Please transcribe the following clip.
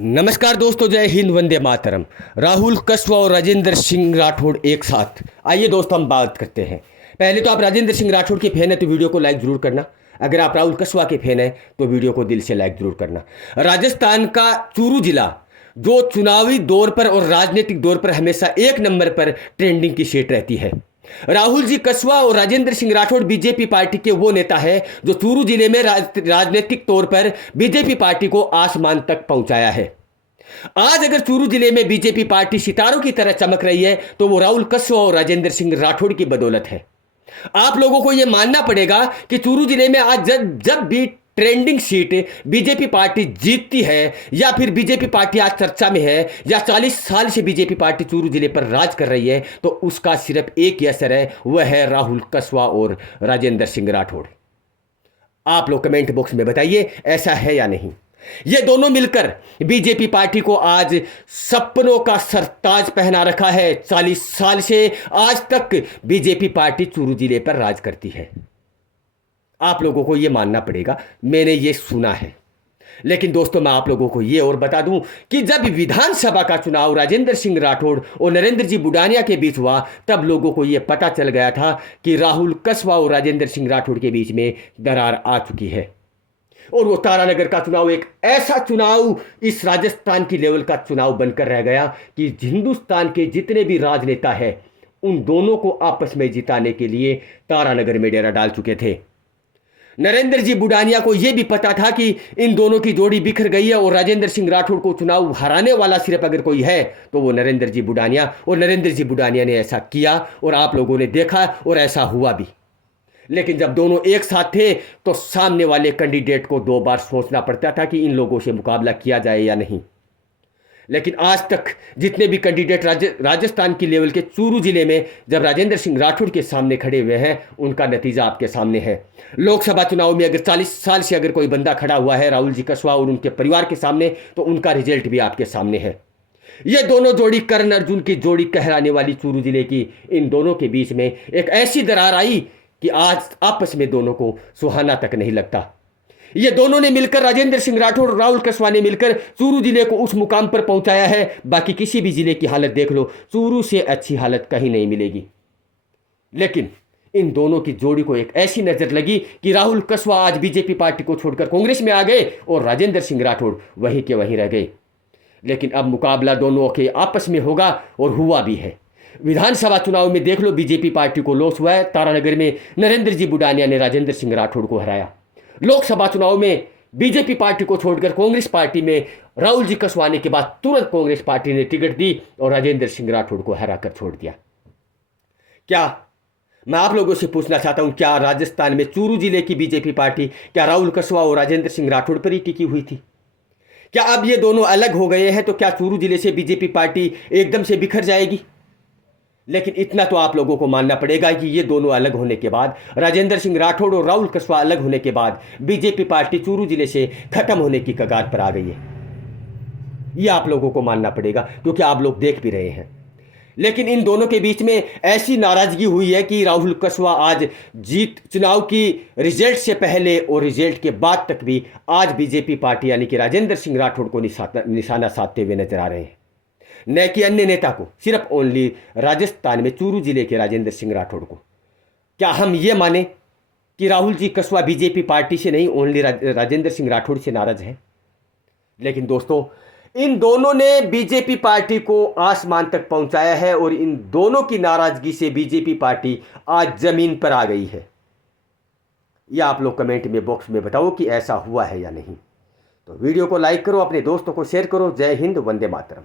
नमस्कार दोस्तों, जय हिंद, वंदे मातरम। राहुल कस्वा और राजेंद्र सिंह राठौड़ एक साथ। आइए दोस्तों, हम बात करते हैं। पहले तो आप राजेंद्र सिंह राठौड़ के फैन हैं तो वीडियो को लाइक जरूर करना। अगर आप राहुल कस्वा के फैन हैं तो वीडियो को दिल से लाइक जरूर करना। राजस्थान का चूरू जिला जो चुनावी दौर पर और राजनीतिक दौर पर हमेशा एक नंबर पर ट्रेंडिंग की सीट रहती है। राहुल जी कस्वा और राजेंद्र सिंह राठौड़ बीजेपी पार्टी के वो नेता है जो चूरू जिले में राजनीतिक तौर पर बीजेपी पार्टी को आसमान तक पहुंचाया है। आज अगर चूरू जिले में बीजेपी पार्टी सितारों की तरह चमक रही है तो वो राहुल कस्वा और राजेंद्र सिंह राठौड़ की बदौलत है। आप लोगों को यह मानना पड़ेगा कि चूरू जिले में आज जब भी ट्रेंडिंग सीट बीजेपी पार्टी जीतती है या फिर बीजेपी पार्टी आज चर्चा में है या 40 साल से बीजेपी पार्टी चूरू जिले पर राज कर रही है तो उसका सिर्फ एक ही असर है, वह है राहुल कस्वा और राजेंद्र सिंह राठौड़। आप लोग कमेंट बॉक्स में बताइए ऐसा है या नहीं। ये दोनों मिलकर बीजेपी पार्टी को आज सपनों का सरताज पहना रखा है। 40 साल से आज तक बीजेपी पार्टी चूरू जिले पर राज करती है। आप लोगों को यह मानना पड़ेगा, मैंने ये सुना है। लेकिन दोस्तों, मैं आप लोगों को यह और बता दूं कि जब विधानसभा का चुनाव राजेंद्र सिंह राठौड़ और नरेंद्र जी बुडानिया के बीच हुआ तब लोगों को यह पता चल गया था कि राहुल कस्वा और राजेंद्र सिंह राठौड़ के बीच में दरार आ चुकी है। और वो तारानगर का चुनाव एक ऐसा चुनाव, इस राजस्थान की लेवल का चुनाव बनकर रह गया कि हिंदुस्तान के जितने भी राजनेता हैं उन दोनों को आपस में जिताने के लिए तारानगर में डेरा डाल चुके थे। नरेंद्र जी बुडानिया को यह भी पता था कि इन दोनों की जोड़ी बिखर गई है और राजेंद्र सिंह राठौड़ को चुनाव हराने वाला सिर्फ अगर कोई है तो वो नरेंद्र जी बुडानिया, और नरेंद्र जी बुडानिया ने ऐसा किया और आप लोगों ने देखा और ऐसा हुआ भी। लेकिन जब दोनों एक साथ थे तो सामने वाले कैंडिडेट को 2 बार सोचना पड़ता था कि इन लोगों से मुकाबला किया जाए या नहीं। लेकिन आज तक जितने भी कैंडिडेट राजस्थान की लेवल के चूरू जिले में जब राजेंद्र सिंह राठौड़ के सामने खड़े हुए हैं उनका नतीजा आपके सामने है। लोकसभा चुनाव में अगर 40 साल से अगर कोई बंदा खड़ा हुआ है राहुल जी कस्वा और उनके परिवार के सामने तो उनका रिजल्ट भी आपके सामने है। ये दोनों जोड़ी कर्ण अर्जुन की जोड़ी कहलाने वाली चूरू जिले की, इन दोनों के बीच में एक ऐसी दरार आई कि आज आपस में दोनों को सुहाना तक नहीं लगता। ये दोनों ने मिलकर, राजेंद्र सिंह राठौड़ और राहुल कस्वा ने मिलकर चूरू जिले को उस मुकाम पर पहुंचाया है। बाकी किसी भी जिले की हालत देख लो, चूरू से अच्छी हालत कहीं नहीं मिलेगी। लेकिन इन दोनों की जोड़ी को एक ऐसी नजर लगी कि राहुल कस्वा आज बीजेपी पार्टी को छोड़कर कांग्रेस में आ गए और राजेंद्र सिंह राठौड़ वहीं के वहीं रह गए। लेकिन अब मुकाबला दोनों के आपस में होगा और हुआ भी है। विधानसभा चुनाव में देख लो, बीजेपी पार्टी को लॉस हुआ है। तारानगर में नरेंद्र जी बुडानिया ने राजेंद्र सिंह राठौड़ को हराया। लोकसभा चुनाव में बीजेपी पार्टी को छोड़कर कांग्रेस पार्टी में राहुल जी कस्वा आने के बाद तुरंत कांग्रेस पार्टी ने टिकट दी और राजेंद्र सिंह राठौड़ को हराकर छोड़ दिया। क्या मैं आप लोगों से पूछना चाहता हूं, क्या राजस्थान में चूरू जिले की बीजेपी पार्टी क्या राहुल कस्वा और राजेंद्र सिंह राठौड़ पर ही टिकी हुई थी? क्या अब ये दोनों अलग हो गए हैं तो क्या चूरू जिले से बीजेपी पार्टी एकदम से बिखर जाएगी? लेकिन इतना तो आप लोगों को मानना पड़ेगा कि ये दोनों अलग होने के बाद, राजेंद्र सिंह राठौड़ और राहुल कस्वा अलग होने के बाद बीजेपी पार्टी चूरू जिले से खत्म होने की कगार पर आ गई है। ये आप लोगों को मानना पड़ेगा क्योंकि आप लोग देख भी रहे हैं। लेकिन इन दोनों के बीच में ऐसी नाराजगी हुई है कि राहुल कस्वा आज चुनाव की रिजल्ट से पहले और रिजल्ट के बाद तक भी आज बीजेपी पार्टी यानी कि राजेंद्र सिंह राठौड़ को निशाना साधते हुए नजर आ रहे हैं, न कि अन्य नेता को, सिर्फ ओनली राजस्थान में चूरू जिले के राजेंद्र सिंह राठौड़ को। क्या हम ये माने कि राहुल जी कस्वा बीजेपी पार्टी से नहीं, ओनली राजेंद्र सिंह राठौड़ से नाराज है? लेकिन दोस्तों, इन दोनों ने बीजेपी पार्टी को आसमान तक पहुंचाया है और इन दोनों की नाराजगी से बीजेपी पार्टी आज जमीन पर आ गई है। यह आप लोग कमेंट में बॉक्स में बताओ कि ऐसा हुआ है या नहीं। तो वीडियो को लाइक करो, अपने दोस्तों को शेयर करो। जय हिंद, वंदे मातरम।